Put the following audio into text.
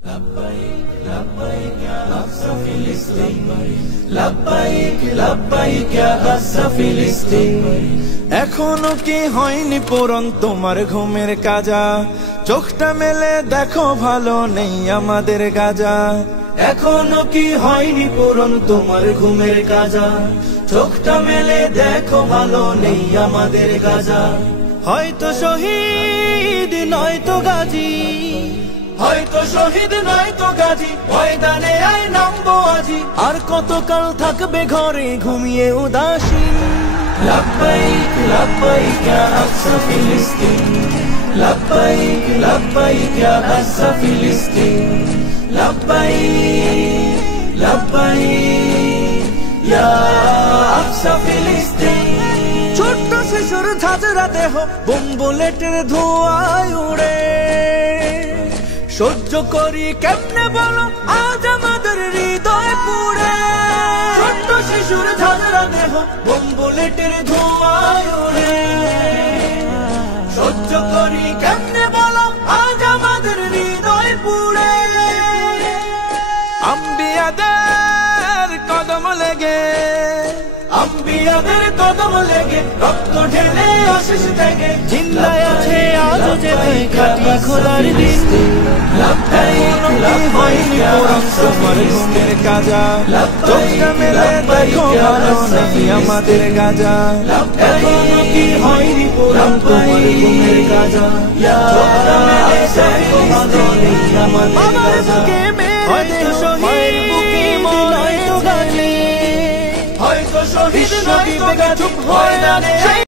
لبيك لبيك يا أقصى فلسطين لبيك لبيك يا أقصى فلسطين এখনো কি হয়নি পূরণ তোমার ঘুমের কাজা চোখটা মেলে দেখো ভালো নেই আমাদের গাজা এখনো কি হয়নি পূরণ তোমার ঘুমের কাজা চোখটা মেলে দেখো ভালো নেই আমাদের গাজা হয়তো শহীদ নয়তো গাজী হয়তো শহীদ নয়তো গাজী ময়দানে আয় নামবো আজি আর কতকাল থাকবে ঘরে ঘুমিয়ে উদাসীন لبيك لبيك يا أقصى فلسطين لبيك لبيك يا أقصى فلسطين لبيك لبيك يا أقصى فلسطين ছোট্ট শিশুর ঝাঁঝরা দেহ বোম বুলেটের ধোঁয়ায় উড়ে সহ্য করি কেমনে বলো আজ আমাদের হৃদয় পুড়ে ছোট্ট শিশুর ঝাঁঝরা দেহ বোম বুলেটের ধোঁয়ায় উড়ে সহ্য করি কেমনে বলো আজ আমাদের হৃদয় পুড়ে আম্বিয়াদের কদম লেগে আম্বিয়াদের কদম লেগে রক্ত ঢেলে আশিস থেকে জিন্দায় আছে আজ যে খাটি খোদার দিন لبيك لبيك يا أقصى فلسطين কাজা চোখটা মেলে দেখো ভালো নেই আমাদের গাজা এখনো কি হয়নি পূরণ তোমার ঘুমের কাজা চোখটা মেলে দেখো ভালো নেই আমাদের গাজা হয়তো শহীদ নয়তো গাজী হয়তো শহীদ নয়তো গাজী চুপ হয় না